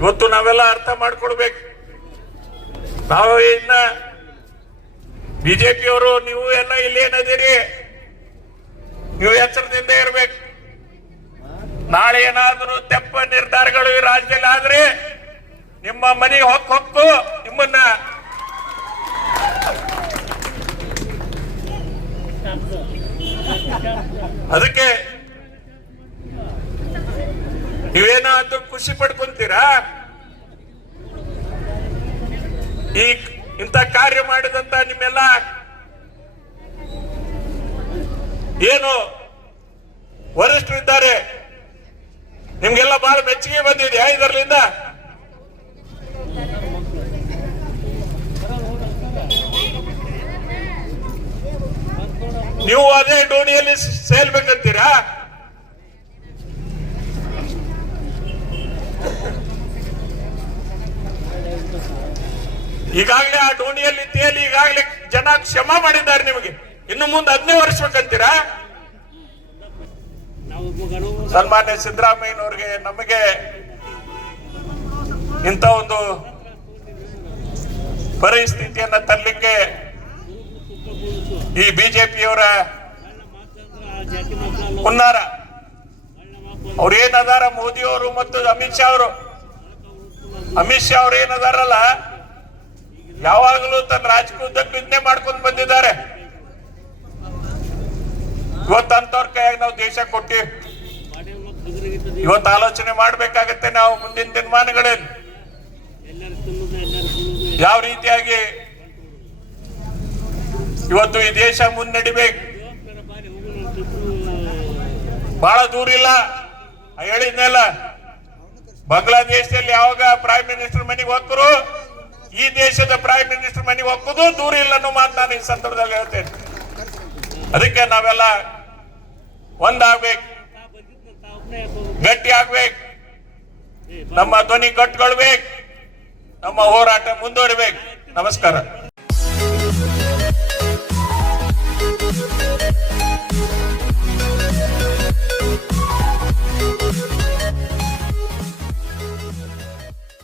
ಇವತ್ತು ನಾವೆಲ್ಲ ಅರ್ಥ ಮಾಡ್ಕೊಡ್ಬೇಕು ನಾವು ಇನ್ನ ಬಿಜೆಪಿಯವರು, ನೀವು ಎಲ್ಲ ಇಲ್ಲಿ ಏನದಿರಿ ನೀವು ಎಚ್ಚರದಿಂದ ಇರ್ಬೇಕು. ನಾಳೆ ಏನಾದರೂ ತೆಪ್ಪ ನಿರ್ಧಾರಗಳು ಈ ರಾಜ್ಯದಲ್ಲಿ ಆದ್ರೆ ನಿಮ್ಮ ಮನೆ ಹೊಕ್ಕು ಹೊಕ್ಕು ನಿಮ್ಮನ್ನ ಅದಕ್ಕೆ ನೀವೇನಾದ್ರೂ ಖುಷಿ ಪಡ್ಕೊಂತೀರಾ? ಈ ಇಂಥ ಕಾರ್ಯ ಮಾಡಿದಂತ ನಿಮ್ಮೆಲ್ಲ ಏನು ವರಿಷ್ಠರಿದ್ದಾರೆ ನಿಮ್ಗೆಲ್ಲ ಬಹಳ ಮೆಚ್ಚುಗೆ ಬಂದಿದ್ಯಾ ಇದರಲ್ಲಿಂದ? ನೀವು ಅದೇ ಡೋಣಿಯಲ್ಲಿ ಸೇಲ್ಬೇಕಂತೀರಾ ಈಗಾಗಲೇ ಆ ಡೋಣಿಯಲ್ಲಿ ತೇಲಿ ಈಗಾಗಲೇ ಜನ ಕ್ಷಮ ಮಾಡಿದ್ದಾರೆ ನಿಮಗೆ. ಇನ್ನು ಮುಂದೆ ಅದನ್ನೇ ಹೊರಿಸ್ಬೇಕಂತೀರಾ ಸನ್ಮಾನ್ಯ ಸಿದ್ದರಾಮಯ್ಯನವ್ರಿಗೆ ನಮಗೆ ಇಂಥ ಒಂದು ಪರಿಸ್ಥಿತಿಯನ್ನ ತರಲಿಕ್ಕೆ ಈ ಬಿಜೆಪಿಯವರ ಹುನ್ನಾರ. ಅವ್ರು ಏನದಾರ ಮೋದಿ ಅವರು ಮತ್ತು ಅಮಿತ್ ಶಾ ಅವರು? ಅಮಿತ್ ಶಾ ಅವ್ರು ಏನದಾರಲ್ಲ ಯಾವಾಗಲೂ ತನ್ನ ರಾಜಕೀಯದ ಇದನ್ನೇ ಮಾಡ್ಕೊಂಡು ಬಂದಿದ್ದಾರೆ. ಇವತ್ತಂತವ್ರ ಕೈಯಾಗ ನಾವು ದೇಶ ಕೊಟ್ಟಿವಿ ಇವತ್ತು ಆಲೋಚನೆ ಮಾಡ್ಬೇಕಾಗತ್ತೆ ನಾವು ಮುಂದಿನ ದಿನಮಾನಗಳಲ್ಲಿ. ಯಾವ ರೀತಿಯಾಗಿ ಇವತ್ತು ಈ ದೇಶ ಮುನ್ನಡಿಬೇಕು? ಬಹಳ ದೂರ ಇಲ್ಲ. ಹೇಳಿದ್ನೆಲ್ಲ, ಬಾಂಗ್ಲಾದೇಶದಲ್ಲಿ ಯಾವಾಗ ಪ್ರೈಮ್ ಮಿನಿಸ್ಟರ್ ಮನೆಗೆ ಹೋಗ್ರು ಈ ದೇಶದ ಪ್ರೈಮ್ ಮಿನಿಸ್ಟರ್ ಮನೆ ಒಪ್ಪುದು ದೂರ ಇಲ್ಲ ಅನ್ನೋ ಮಾತು ನಾನು ಈ ಸಂದರ್ಭದಲ್ಲಿ ಹೇಳ್ತೇನೆ. ಅದಕ್ಕೆ ನಾವೆಲ್ಲ ಒಂದಾಗ್ಬೇಕು. ಗಟ್ಟಿ ಆಗ್ಬೇಕು ನಮ್ಮ ಧ್ವನಿ ಕಟ್ಕೊಳ್ಬೇಕು. ನಮ್ಮ ಹೋರಾಟ ಮುಂದುವರಿಬೇಕು. ನಮಸ್ಕಾರ.